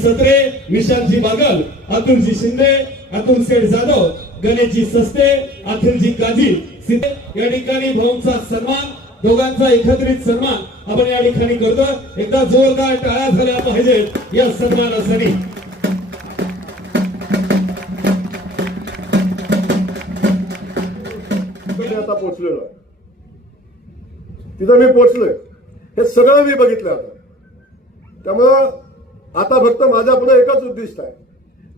सत्रे विशालजी बागल अतुलजी शिंदे अतुल सेठ जाधव गणेशजी सस्ते अखिलजी काजी सिद्धे या ठिकाणी भाऊंचा सन्मान दोघांचा एकत्रित सन्मान आपण या ठिकाणी करतो. एकदा जोरदार टाळ्या झाल्या पाहिजेत या सन्मानासाठी. आता पोचलेलो आहे तिथं मी पोचलोय. हे सगळं मी बघितलं आता. त्यामुळं आता फक्त माझ्या पुढे एकच उद्दिष्ट आहे.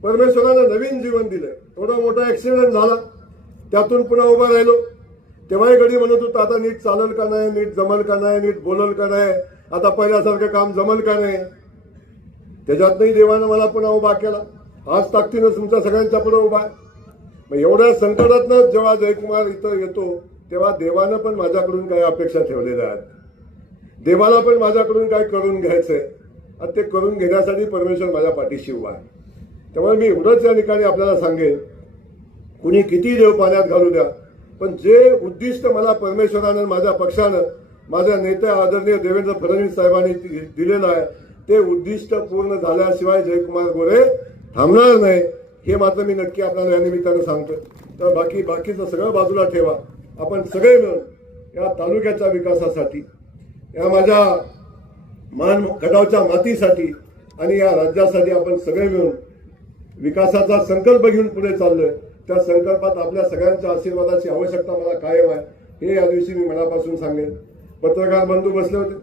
परमेश्वरानं नवीन जीवन दिलं. थोडा मोठा ऍक्सिडेंट झाला. त्यातून पुन्हा उभा राहिलो. तेव्हाही घडी म्हणत होतं आता नीट चालल का नाही? नीट जमल का नाही? नीट बोलल का नाही? आता पहिल्यासारखं काम जमल का नाही? त्याच्यातनंही देवानं मला पुन्हा उभा केला. आज ताकदीनं तुमच्या सगळ्यांच्या पुढे उभा आहे. मग एवढ्या संकटातनं जेव्हा जयकुमार इथं येतो तेव्हा देवानं पण माझ्याकडून काही अपेक्षा ठेवलेल्या आहेत. देवाला पण माझ्याकडून काय करून घ्यायचंय. आणि ते करून घेण्यासाठी परमेश्वर माझ्या पाठीशी उभा आहे. त्यामुळे मी एवढंच या ठिकाणी आपल्याला सांगेन कुणी किती देव पाण्यात घालू द्या पण जे उद्दिष्ट मला परमेश्वरानं माझ्या पक्षानं माझ्या नेत्या आदरणीय देवेंद्र फडणवीस साहेबांनी दि- दिलेलं आहे ते उद्दिष्ट पूर्ण झाल्याशिवाय जयकुमार गोरे थांबणार नाही हे मात्र मी नक्की आपल्याला या निमित्तानं सांगतो तर बाकी बाकीचं सगळं बाजूला ठेवा. आपण सगळे मिळून या तालुक्याच्या विकासासाठी या माझ्या मान गडावच्या मातीसाठी आणि या राज्यासाठी आपण सगळे मिळून विकासाचा संकल्प घेऊन पुढे चाललोय. त्या संकल्पात आपल्या सगळ्यांच्या आशीर्वादाची आवश्यकता मला कायम आहे. हे या दिवशी मी मनापासून सांगेन. पत्रकार बंधू बसले होते.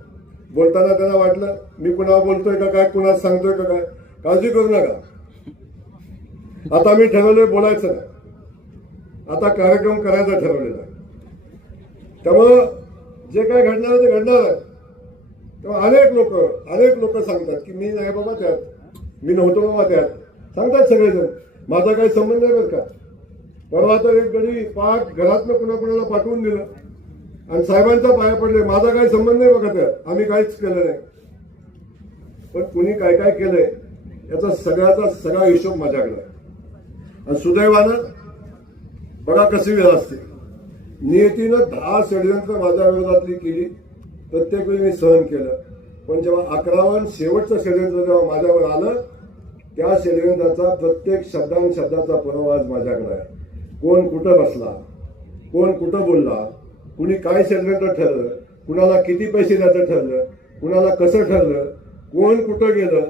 बोलताना त्यांना वाटलं मी कुणाला बोलतोय का काय कुणा सांगतोय का काय? काळजी करू नका. आता मी ठरवलंय बोलायचं नाही. आता कार्यक्रम करायचा ठरवलेला त्यामुळं जे काय घडणार आहे ते घडणार आहे. तेव्हा अनेक लोक अनेक लोक सांगतात की मी नाही बाबा त्यात. मी नव्हतो बाबा त्यात. सांगतात सगळेजण. माझा काही संबंध नाही बरं का? परवा तर एक गडी पाक घरातनं कुणा कुणाला पाठवून दिलं. आणि साहेबांचा पाया पडले. माझा काही संबंध नाही बघा त्यात. आम्ही काहीच केलं नाही. पण कुणी काय काय केलंय याचा सगळ्याचा सगळा हिशोब माझ्याकडे आहे. आणि सुदैवानं बघा कशी वेळ असते नियतीनं दहा षडयंत्र माझ्या विरोधातली केली. प्रत्येक वेळी मी सहन केलं. पण जेव्हा अकरावं शेवटचं षडयंत्र जेव्हा माझ्यावर आलं त्या षडयंत्राचा प्रत्येक शब्दान शब्दाचा पुरावा आज माझ्याकडे आहे. कोण कुठं बसला कोण कुठं बोलला कुणी काय षडयंत्र ठरलं कुणाला किती पैसे द्यायचं ठरलं कुणाला कसं ठरलं कोण कुठं गेलं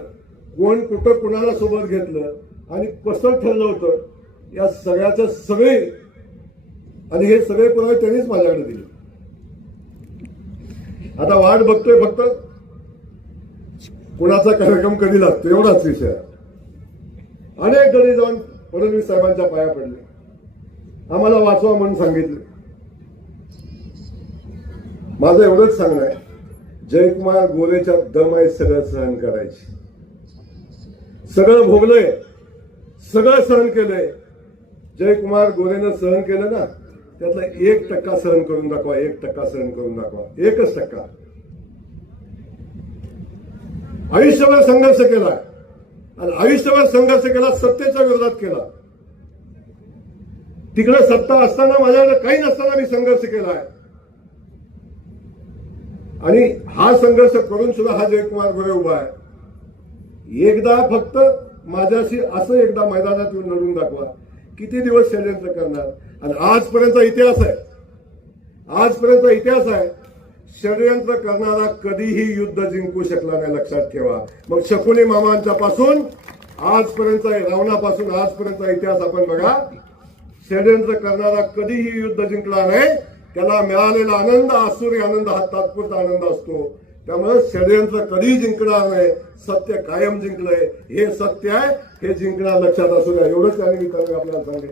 कोण कुठं कुणाला सोबत घेतलं आणि कसं ठरलं होतं या सगळ्याचं सगळे आणि हे सगळे पुरावे त्यांनीच माझ्याकडे दिले. आता वाट बघतोय फक्त कुणाचा कार्यक्रम कधी लागतो एवढाच विषय. अनेक घरी जाऊन फडणवीस साहेबांच्या पाया पडले. आम्हाला वाचवा म्हणून सांगितले. माझं एवढंच सांगणं आहे. जयकुमार गोरेच्या दम आहे सगळं सहन करायचे. सगळं भोगलंय सगळं सहन केलंय. जयकुमार गोरेनं सहन केलं ना? त्यातला एक टक्का सहन करून दाखवा एक टक्का सहन करून दाखवा. एकच टक्का. आयुष्यभर संघर्ष केला. आणि आयुष्यभर संघर्ष केला सत्तेच्या विरोधात केला. तिकडे सत्ता असताना माझ्याकडे काही नसताना मी संघर्ष केला आहे. आणि हा संघर्ष करून सुद्धा हा जयकुमार गोरे उभा आहे. एकदा फक्त माझ्याशी असं एकदा मैदानात येऊन लढून दाखवा. किती दिवस षडयंत्र करणार? आणि आजपर्यंत इतिहास आहे. आजपर्यंत इतिहास आहे. षडयंत्र करणारा कधीही युद्ध जिंकू शकला नाही लक्षात ठेवा. मग शकुनी मामांच्या पासून आजपर्यंत रावणापासून आजपर्यंत इतिहास आपण बघा. षडयंत्र करणारा कधीही युद्ध जिंकला नाही. त्याला मिळालेला आनंद आसुरी आनंद हा तात्पुरता आनंद असतो. त्यामुळे षडयंत्र कधी जिंकणार नाही सत्य कायम जिंकलंय. हे सत्य आहे हे जिंकणार लक्षात असू द्या. एवढंच त्या निमित्ताने आपल्याला सांगेल